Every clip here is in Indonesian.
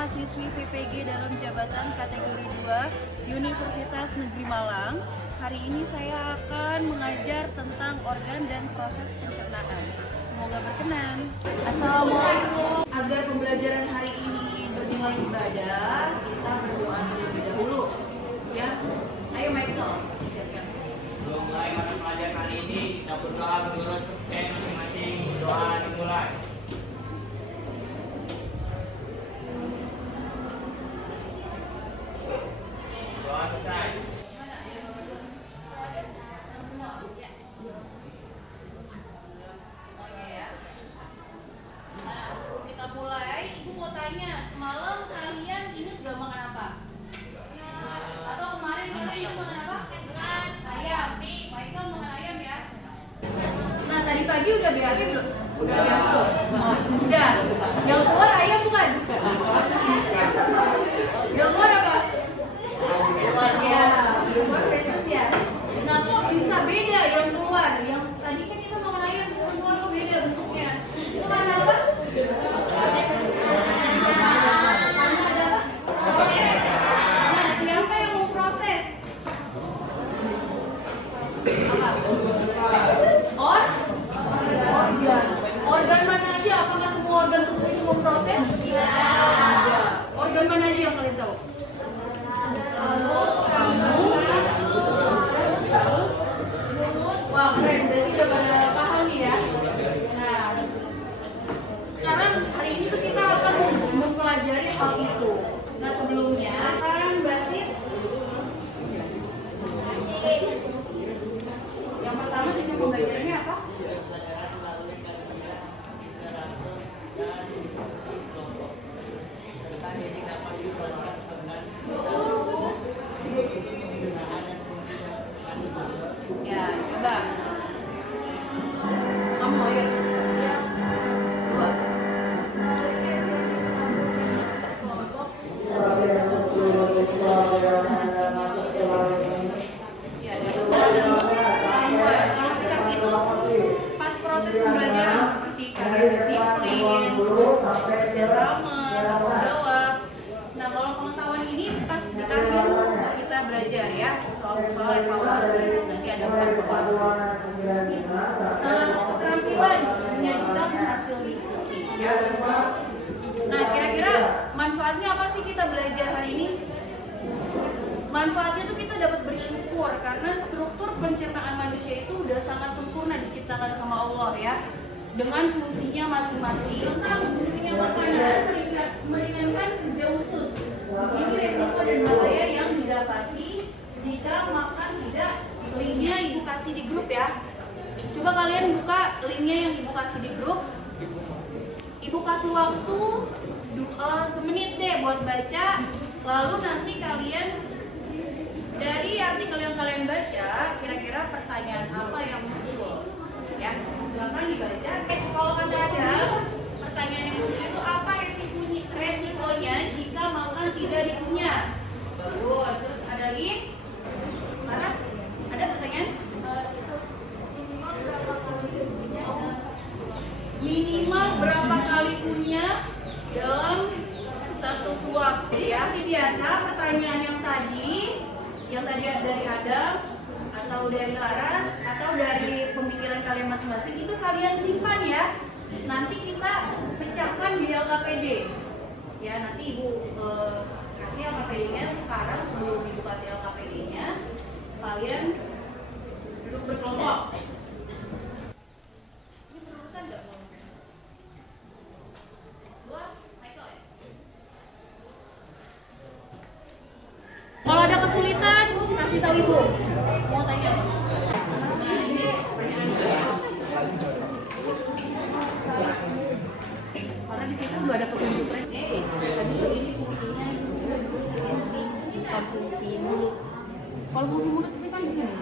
mahasiswi PPG dalam jabatan kategori 2 Universitas Negeri Malang. Hari ini saya akan mengajar tentang organ dan proses pencernaan. Semoga berkenan. Assalamualaikum. Agar pembelajaran hari ini bernilai ibadah, kita berdoa terlebih dahulu. Ya, ayo Michael. Siapkan. Sebelum mulai mata pelajaran hari ini, kita berdoa menurut tema masing-masing. Doa dimulai. Doa selesai. Nah, sebelum kita mulai, Ibu mau tanya, semalam kalian ingat gak makan apa? Atau kemarin kalian makan apa? Ayam. Michael makan ayam ya? Nah, tadi pagi udah BAB belum? Udah BAB belum? Oh, udah. Yang keluar ayam bukan? Yang keluar apa? Ya, yang keluar Yesus ya. Nah, kok bisa beda yang keluar? Yang tadi kan kita makan ayam, terus yang keluar kok beda bentuknya? Itu karena apa? Nah, siapa yang mau proses? Organ. Organ mana aja? Apakah semua organ tubuh itu memproses? Tidak. Organ mana aja yang kalian tahu? Wah, keren. Berarti udah pada paham nih ya. Nah, sekarang hari ini tuh kita akan mempelajari hal itu. Nah, sebelumnya sekarang Basit. Yang pertama kita pembelajarannya apa? Ya, coba. Kamu ayo. Dua. Ya, kalau sikap itu pas proses pembelajaran seperti karena disiplin, terus kerjasama, tanggung jawab. Nah, kalau pengetahuan ini pas di akhir kita belajar ya soal evaluasi. Nanti ada 4 soal. Keterampilan menyajikan hasil diskusi. Ya. Nah, kira-kira manfaatnya apa sih kita belajar hari ini? Manfaatnya itu kita dapat bersyukur karena struktur pencernaan manusia itu udah sangat sempurna diciptakan sama Allah ya, dengan fungsinya masing-masing. Tentang pentingnya makanan meringankan kerja usus. Begini resiko dan bahaya yang didapati jika makan tidak. Linknya Ibu kasih di grup ya. Coba kalian buka linknya yang Ibu kasih di grup. Ibu kasih waktu semenit deh buat baca. Lalu nanti kalian dari artikel yang kalian baca, kira-kira pertanyaan apa yang muncul? Ya, silakan dibaca. Kalau kata ada pertanyaan yang muncul itu apa resikonya jika makan tidak dikunyah? Bagus. Terus ada lagi? Panas? Ada pertanyaan? Minimal berapa kali kunyah dalam satu suap? Jadi seperti biasa pertanyaan yang tadi dari Adam atau dari Laras atau dari pemikiran kalian masing-masing itu kalian simpan ya. Nanti kita pecahkan di LKPD. Ya, nanti Ibu kasih LKPD-nya sekarang sebelum Ibu kasih LKPD-nya. Kalian duduk berkelompok. Ini berurutan nggak? Dua, Michael ya? Kalau ada kesulitan, kasih tahu Ibu. Mau tanya? Nah, ini pertanyaannya. Karena di situ nggak ada petunjuk tadi ini fungsinya bukan fungsi mulut. Kalau fungsi mulut itu kan di sini.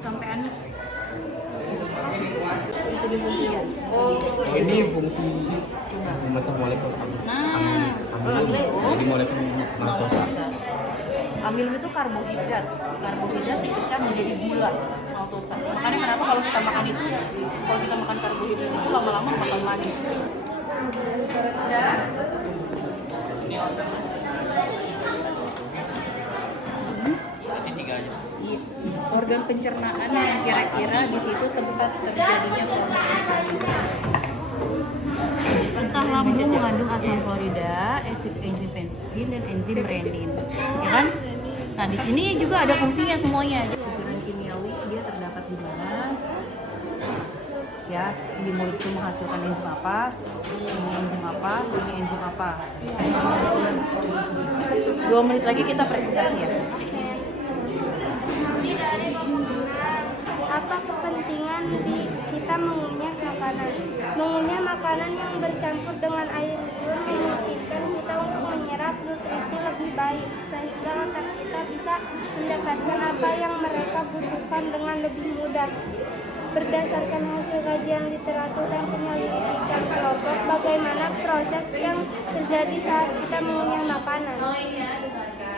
Sampai anus. Bisa difungsikan. Oh, ini fungsi molekul Nah, jadi molekul laktosa. Amilum itu karbohidrat. Karbohidrat dipecah menjadi gula, maltosa. Makanya kenapa kalau kita makan karbohidrat itu lama-lama bakal manis. Udah. Ini organ. Berarti 3 aja. Iya. Organ pencernaan yang kira-kira di situ tempat terjadinya proses mekanis. Getah lambung mengandung asam klorida, enzim pepsin dan enzim renin, ya kan? Nah di sini juga ada fungsinya semuanya. Pencernaan kimiawi dia terdapat di mana? Ya, di mulut itu menghasilkan enzim apa? Ini enzim apa? Ini enzim apa? 2 menit lagi kita presentasi ya. Apa kepentingan kita mengunyah makanan? Mengunyah makanan yang bercampur dengan air liur memungkinkan kita untuk menyerap nutrisi lebih baik sehingga otak kita bisa mendapatkan apa yang mereka butuhkan dengan lebih mudah. Berdasarkan hasil kajian literatur dan penyelidikan kelompok, bagaimana proses yang terjadi saat kita mengunyah makanan.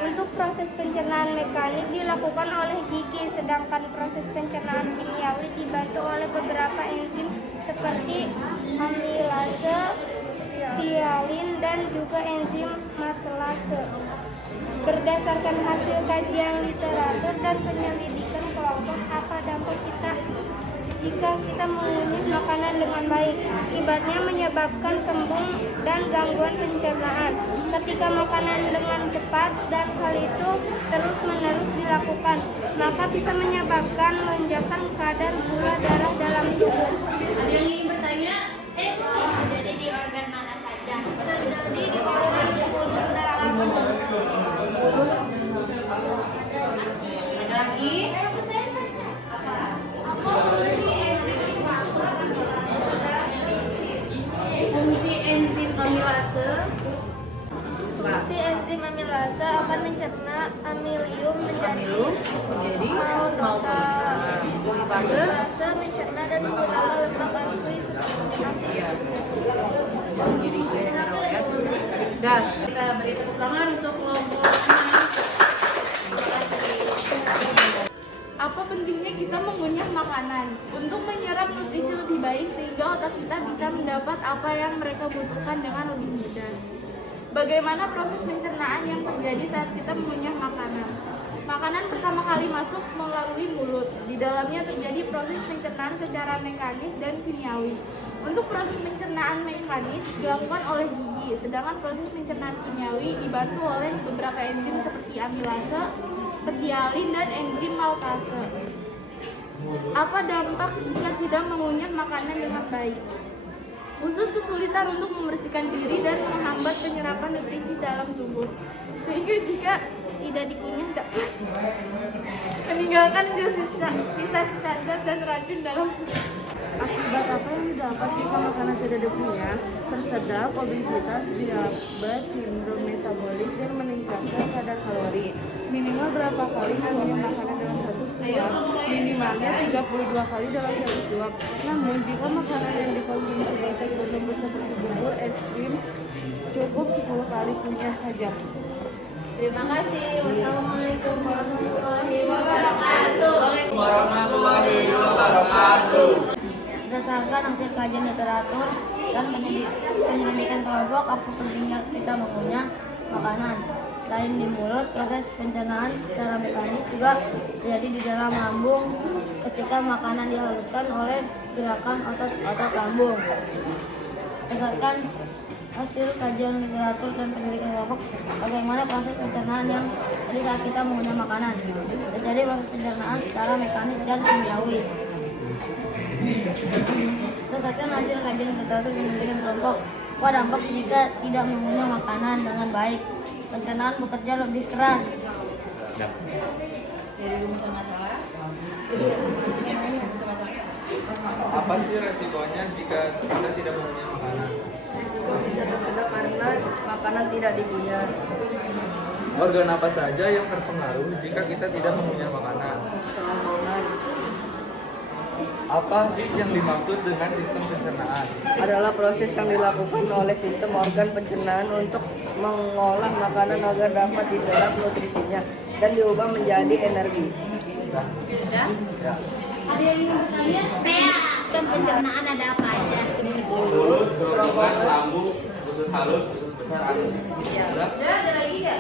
Untuk proses pencernaan mekanik dilakukan oleh gigi, sedangkan proses pencernaan kimiawi dibantu oleh beberapa enzim seperti amilase, tialin, dan juga enzim matlase. Berdasarkan hasil kajian literatur dan penyelidikan kelompok, apa dampak kita jika kita mengunyah makanan dengan baik? Akibatnya menyebabkan kembung dan gangguan pencernaan ketika makanan dengan cepat, dan hal itu terus-menerus dilakukan, maka bisa menyebabkan lonjakan kadar gula darah dalam tubuh. Ada yang ingin bertanya? Terjadi di organ mana saja? Terjadi di organ mulut dan lambung. Ada lagi? Fungsi enzim amilase. Fungsi enzim amilase akan mencerna amilium menjadi Maltose. Polipase. maltose, mencerna dan menggunakan lemak asli seperti asid. Iya. Jadi glycerol ya. Dah, kita beri tepuk tangan untuk kelompoknya. Terima kasih. Apa pentingnya kita mengunyah makanan? Untuk menyerap nutrisi lebih baik sehingga otak kita bisa mendapat apa yang mereka butuhkan dengan lebih mudah. Bagaimana proses pencernaan yang terjadi saat kita mengunyah makanan? Makanan pertama kali masuk melalui mulut. Di dalamnya terjadi proses pencernaan secara mekanis dan kimiawi. Untuk proses pencernaan mekanis dilakukan oleh gigi, sedangkan proses pencernaan kimiawi dibantu oleh beberapa enzim seperti amilase, petialin, dan enzim maltase. Apa dampak jika tidak mengunyah makanan dengan baik? Usus kesulitan untuk membersihkan diri dan menghambat penyerapan nutrisi dalam tubuh, sehingga jika tidak dikunyah dapat meninggalkan sisa-sisa zat dan racun dalam tubuh. Akibat apa yang didapat jika makanan tidak dikunyah? Tersedak, obesitas, diabetes, sindrom metabolik, dan meningkatkan kadar kalori. Minimal berapa kali mengunyah makanan dalam satu suap? Minimalnya 32 kali dalam satu suap. Namun jika makanan yang dikonsumsi bertekstur lembut seperti bubur, es krim, cukup 10 kali kunyah saja. Terima kasih. Wassalamualaikum warahmatullahi wabarakatuh. Berdasarkan hasil kajian literatur dan penyelidikan kelompok, apa pentingnya kita mengunyah makanan? Selain di mulut, proses pencernaan secara mekanis juga terjadi di dalam lambung ketika makanan dihaluskan oleh gerakan otot-otot lambung. Berdasarkan hasil kajian literatur dan penyelidikan kelompok, bagaimana proses pencernaan yang terjadi saat kita mengunyah makanan? Terjadi proses pencernaan secara mekanis dan kimiawi. Berdasarkan hasil kajian literatur dan penyelidikan kelompok, apa dampak jika tidak mengunyah makanan dengan baik? Pencernaan bekerja lebih keras. Dari rumus masalah. Apa sih resikonya jika kita tidak mengunyah makanan? Risiko bisa tersedak karena makanan tidak dikunyah. Organ apa saja yang terpengaruh jika kita tidak mengunyah makanan? Kerongkongan Apa sih yang dimaksud dengan sistem pencernaan? adalah proses yang dilakukan oleh sistem organ pencernaan untuk mengolah makanan agar dapat diserap nutrisinya dan diubah menjadi energi. Ada yang ingin bertanya? Dan pencernaan ada apa aja? Mulut, kerongkongan, lambung, usus halus, usus besar, anus. Udah, ada lagi nggak?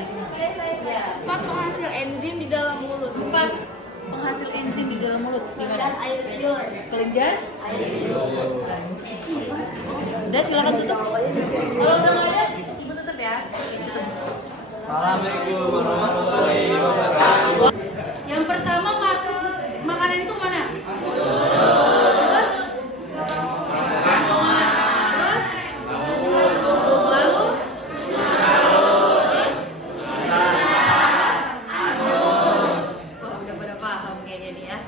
Ya. 4 penghasil enzim di dalam mulut. 4 penghasil enzim di dalam mulut. Gimana? Air liur. Kelenjar? Udah, silakan tutup. Kalau udah nggak ada, ibu tutup ya. Tutup. Assalamualaikum warahmatullahi wabarakatuh. Yang pertama masuk makanan itu mana? Terus? Terus? Lalu? Wah, udah pada paham kayaknya nih ya.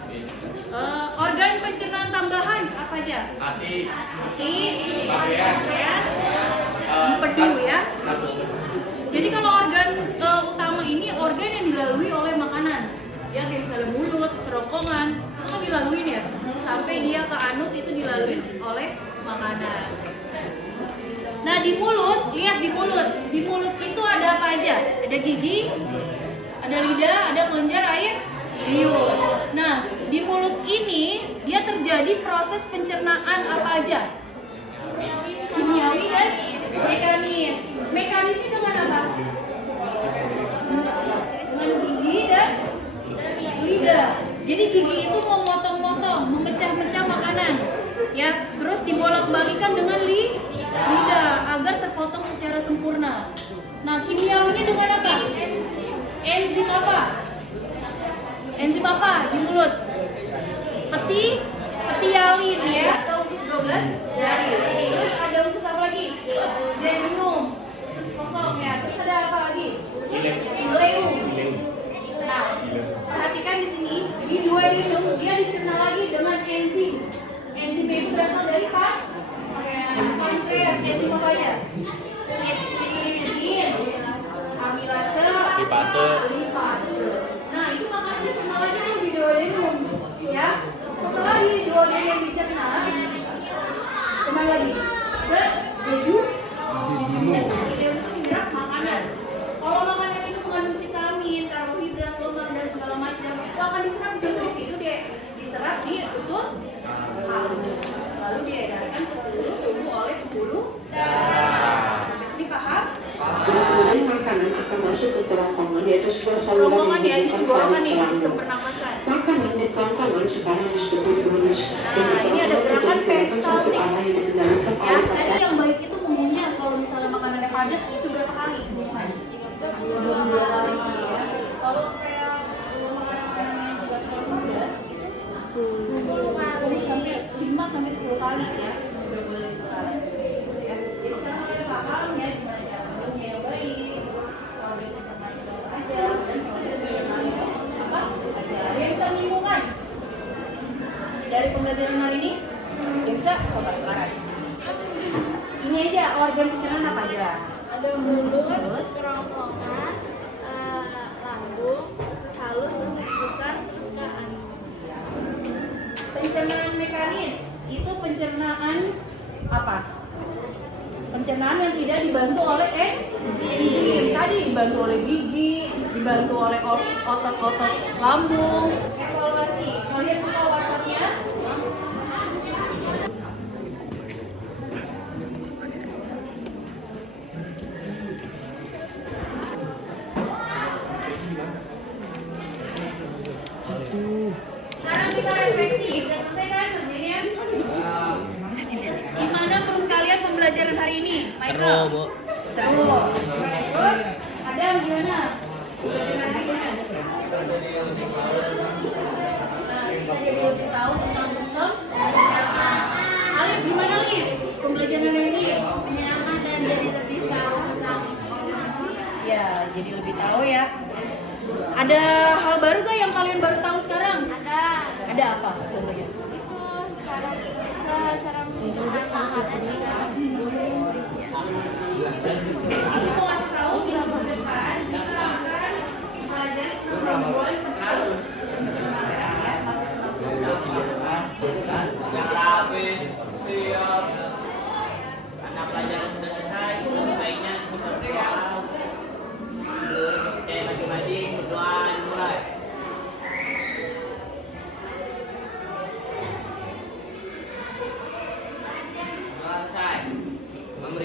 Organ pencernaan tambahan apa aja? Hati, Hati, pankreas, pankreas, empedu ya. Jadi kalau organ utama ini organ yang dilalui oleh makanan, ya kayak misalnya mulut, kerongkongan, itu kan dilaluin ya, sampai dia ke anus itu dilalui oleh makanan. Nah di mulut, lihat di mulut itu ada apa aja? Ada gigi, ada lidah, ada kelenjar, air liur. Nah di mulut ini dia terjadi proses pencernaan apa aja? Kimiawi dan mekanis. Mekanisnya dengan apa? Dengan gigi dan lidah. Jadi gigi itu memotong-motong, memecah-mecah makanan, ya. Terus dibolak-balikan dengan lidah agar terpotong secara sempurna. Nah, kimiawinya dengan apa? Enzim apa? Enzim apa di mulut? Petialin ya. Atau usus 12 jari. Terus ada usus apa lagi? Duodenum. Usus kosong ya. Terus ada apa lagi? Usus ileum. Nah, perhatikan di sini di duodenum dia dicerna lagi dengan enzim. Enzim itu berasal dari pankreas. Enzim apa aja? Tripsin, amilase, lipase. Nah, itu makanan dicerna lagi tuh di duodenum, ya. Setelah di duodenum dicerna, kemana lagi? Ke jeju. Jejunya tuh dia itu menyerap makanan. Kalau makanan itu mengandung vitamin, karbohidrat, lemak dan segala macam, itu akan diserap di situ dia diserap di usus halus. Lalu diedarkan ke seluruh tubuh oleh pembuluh darah. Sampai sini paham? Makanan akan masuk ke kerongkongan, yaitu sebuah saluran Kerongkongan ya, itu kerongkongan nih, sistem pernapasan. makanan di kerongkongan sekarang disebut rumus. Nah, ini ada gerakan peristaltik. Ya, tadi yang baik itu mengunyah. Kalau misalnya makanannya padat, itu berapa kali? 2 kali ya. Kalau kayak makanan-makanan yang juga terlalu padat, itu 10 sampai 5 sampai 10 kali ya. Udah boleh sekali. Ya. Jadi sekarang kalian paham ya gimana cara mengunyah yang baik. Kalau dia bisa makan aja dan kalau dia bisa makan apa? Ada yang bisa menyimpulkan dari pembelajaran hari ini? Dia bisa coba Laras. Ini aja organ pencernaan apa aja? Ada mulut, kerongkongan, lambung, usus halus, usus besar, terus ke anus. Pencernaan mekanis itu pencernaan apa? Pencernaan yang tidak dibantu oleh enzim. Tadi dibantu oleh gigi, dibantu oleh otot-otot lambung. Evaluasi. Kalian buka WhatsApp-nya. Sekarang kita refleksi. Udah selesai kan kerjanya? Gimana menurut kalian pembelajaran hari ini? Michael? Seru. Terus Adam gimana? Pembelajaran hari ini gimana? Nah, kita jadi lebih tahu tentang sistem pencernaan. Alif gimana Alif? Pembelajaran hari ini? Menyenangkan dan jadi lebih tahu tentang organisasi. Ya, jadi lebih tahu ya. Terus ada hal baru gak yang kalian baru tahu sekarang? Ada Ada apa contohnya? itu cara menggunakan alat.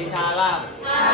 Waalaikumsalam.